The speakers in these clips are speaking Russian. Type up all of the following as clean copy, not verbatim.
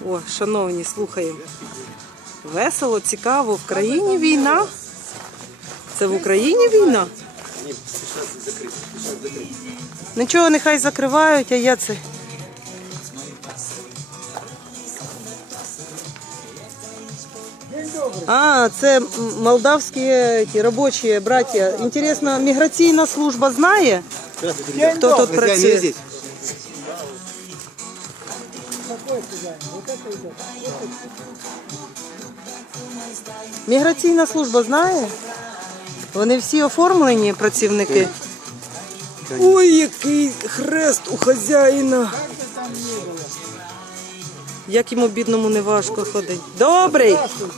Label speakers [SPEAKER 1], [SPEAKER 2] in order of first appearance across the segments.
[SPEAKER 1] О, шановні, слухаємо. Весело, цікаво. В країні війна. Це в Україні війна? Нічого, нехай закривають, а я це... А, це молдавські робочі, браття. Інтересно, міграційна служба знає, хто тут працює? Міграційна служба знає? Вони всі оформлені працівники. Ой, який хрест у хазяїна. Як йому бідному не важко ходити. Добрий.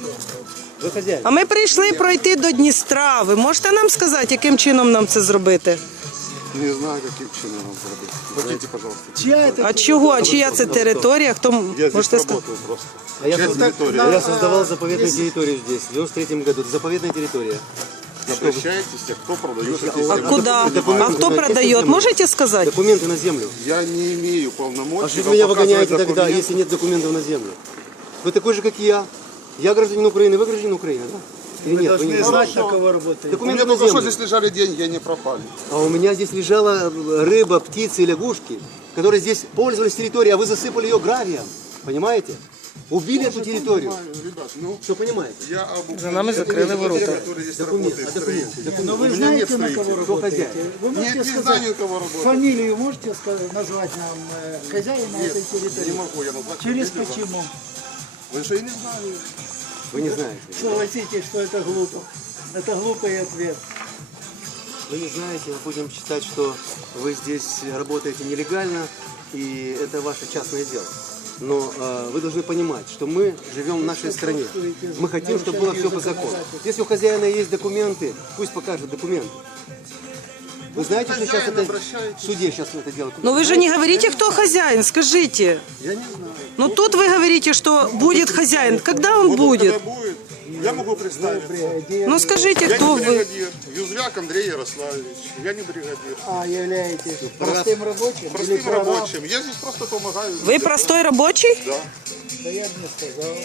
[SPEAKER 1] А ми прийшли пройти до Дністра. Ви можете нам сказати, яким чином нам це зробити?
[SPEAKER 2] Не знаю, яким чином нам зробити. Пройдіть, пожалуйста.
[SPEAKER 1] А чого? А чия це територія? Хто
[SPEAKER 2] Я здесь
[SPEAKER 1] можете сказати?
[SPEAKER 2] работаю просто.
[SPEAKER 3] А я создавал заповедную территорию здесь, в 93 году. Это заповедная территория.
[SPEAKER 2] Обращайтесь, кто продает эти
[SPEAKER 1] А
[SPEAKER 2] земли.
[SPEAKER 1] куда? А кто продает? Можете сказать?
[SPEAKER 3] Документы на землю.
[SPEAKER 2] Я не имею полномочий.
[SPEAKER 3] А что же
[SPEAKER 2] вам
[SPEAKER 3] меня
[SPEAKER 2] показывать
[SPEAKER 3] выгоняете тогда,
[SPEAKER 2] документы.
[SPEAKER 3] если нет документов на землю? Вы такой же, как и я. Я гражданин Украины, вы гражданин Украины, да? Или нет? Вы не
[SPEAKER 2] знать,
[SPEAKER 3] на кого работаете.
[SPEAKER 2] У меня
[SPEAKER 3] Документы на
[SPEAKER 2] только что
[SPEAKER 3] землю.
[SPEAKER 2] здесь лежали деньги, они пропали.
[SPEAKER 3] А у меня здесь лежала рыба, птицы и лягушки, которые здесь пользовались территорией, а вы засыпали ее гравием. Понимаете? Убили эту территорию.
[SPEAKER 2] Ребят, ну,
[SPEAKER 3] Что понимаете?
[SPEAKER 2] я об
[SPEAKER 1] За нами закрыли ворота.
[SPEAKER 2] который здесь работает.
[SPEAKER 4] Но вы
[SPEAKER 2] У меня
[SPEAKER 4] знаете,
[SPEAKER 2] нет
[SPEAKER 4] на кого
[SPEAKER 2] строителей.
[SPEAKER 4] работаете? Вы
[SPEAKER 2] Нет,
[SPEAKER 4] можете
[SPEAKER 2] не
[SPEAKER 4] сказать,
[SPEAKER 2] знаю, кого работает.
[SPEAKER 4] фамилию можете назвать нам хозяина этой
[SPEAKER 2] Не
[SPEAKER 4] территории?
[SPEAKER 2] могу я назвать.
[SPEAKER 4] Через
[SPEAKER 2] фамилию.
[SPEAKER 4] почему?
[SPEAKER 2] Вы же я не знаю.
[SPEAKER 3] Вы не знаете.
[SPEAKER 4] Согласитесь, что это глупо. Это глупый ответ.
[SPEAKER 3] Вы не знаете, мы будем считать, что вы здесь работаете нелегально, и это ваше частное дело. Но вы должны понимать, что мы живем в нашей стране. Мы хотим, чтобы было все по закону. Если у хозяина есть документы, пусть покажет документы. Вы знаете, что сейчас это в суде сейчас это делают?
[SPEAKER 1] Но вы же не говорите, кто хозяин, скажите.
[SPEAKER 2] Я не знаю.
[SPEAKER 1] Ну тут вы говорите, что будет хозяин. Когда он
[SPEAKER 2] Вот
[SPEAKER 1] будет?
[SPEAKER 2] когда будет, я могу представить.
[SPEAKER 1] Ну скажите,
[SPEAKER 2] Я не
[SPEAKER 1] кто вы?
[SPEAKER 2] бригадир. Юзвяк Андрей Ярославович. Я не бригадир.
[SPEAKER 4] А являетесь простым рабочим? или
[SPEAKER 2] Простым
[SPEAKER 4] прораб?
[SPEAKER 2] рабочим. Я здесь просто помогаю.
[SPEAKER 1] Вы простой рабочий?
[SPEAKER 2] Да.
[SPEAKER 4] Да я бы не сказал.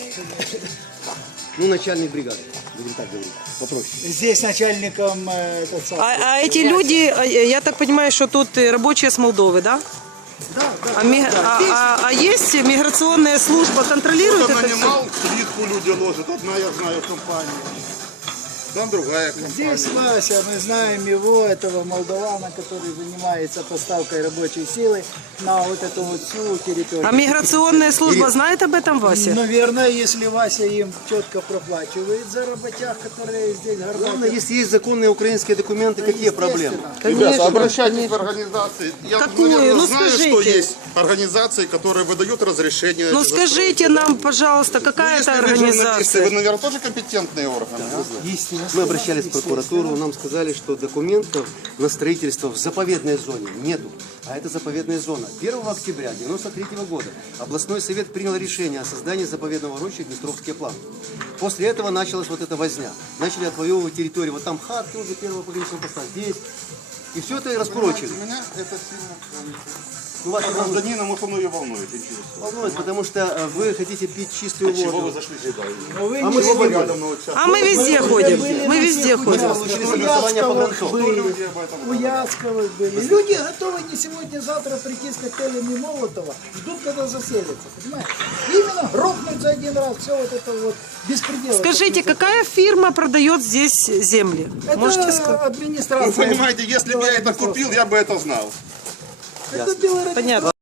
[SPEAKER 3] Ну, начальник бригады, будем так говорить, попроще.
[SPEAKER 4] Здесь начальником этот самый.
[SPEAKER 1] А эти люди, я так понимаю, что тут рабочие с Молдовы, да?
[SPEAKER 4] Да, да.
[SPEAKER 1] А есть миграционная служба, контролирует
[SPEAKER 2] Кто-то
[SPEAKER 1] это все?
[SPEAKER 2] нанимал, плитку люди ложат. Одна, я знаю, компания. Там другая компания.
[SPEAKER 4] Здесь Вася, мы знаем его, этого молдавана, который занимается поставкой рабочей силы на вот эту вот всю территорию.
[SPEAKER 1] А миграционная служба знает об этом, Вася?
[SPEAKER 4] Наверное, если Вася им четко проплачивает за работяг, которые здесь
[SPEAKER 3] Главное,
[SPEAKER 4] горбатят.
[SPEAKER 3] если есть законные украинские документы, какие проблемы?
[SPEAKER 2] Ребята, обращайтесь в организации. Я,
[SPEAKER 1] Какую?
[SPEAKER 2] наверное,
[SPEAKER 1] Ну,
[SPEAKER 2] знаю, что
[SPEAKER 1] скажите.
[SPEAKER 2] есть организации, которые выдают разрешение.
[SPEAKER 1] Ну скажите нам, пожалуйста, какая это
[SPEAKER 2] Вы,
[SPEAKER 1] организация?
[SPEAKER 2] наверное, тоже компетентные органы. Да?
[SPEAKER 3] Мы обращались в прокуратуру, нам сказали, что документов на строительство в заповедной зоне нету. А это заповедная зона. 1 октября 1993 года областной совет принял решение о создании заповедного рощи Днестровские планы. После этого началась вот эта возня. Начали отвоевывать территорию. Вот там хатки уже первого пограничного поста, здесь. И все это и раскурочили.
[SPEAKER 2] Меня это сильно
[SPEAKER 3] Ну, вас
[SPEAKER 2] гражданина Мухомную волнует, интересно.
[SPEAKER 3] волнует, потому что вы хотите пить чистую
[SPEAKER 2] Чего вы
[SPEAKER 3] воду.
[SPEAKER 2] зашли сюда?
[SPEAKER 4] Но вы
[SPEAKER 3] А
[SPEAKER 4] не
[SPEAKER 3] мы
[SPEAKER 2] Чего вы
[SPEAKER 3] сегодня
[SPEAKER 2] рядом на участке?
[SPEAKER 1] А мы везде ходим, мы везде
[SPEAKER 3] Мы
[SPEAKER 1] ходим.
[SPEAKER 3] получили
[SPEAKER 4] у
[SPEAKER 3] согласование
[SPEAKER 4] Яцковых
[SPEAKER 3] погранцов.
[SPEAKER 4] были,
[SPEAKER 2] Люди об этом
[SPEAKER 4] у Яцковых были. Люди готовы не сегодня-завтра прийти с коктейлями Молотова, ждут, когда заселятся, понимаете? Именно грохнуть за один раз все вот это вот беспредел.
[SPEAKER 1] Скажите, какая фирма продает здесь земли? Можете сказать?
[SPEAKER 2] Вы
[SPEAKER 4] администрация.
[SPEAKER 2] понимаете, если бы я это купил, я бы это знал.
[SPEAKER 4] Это Белорусская.
[SPEAKER 1] Понятно.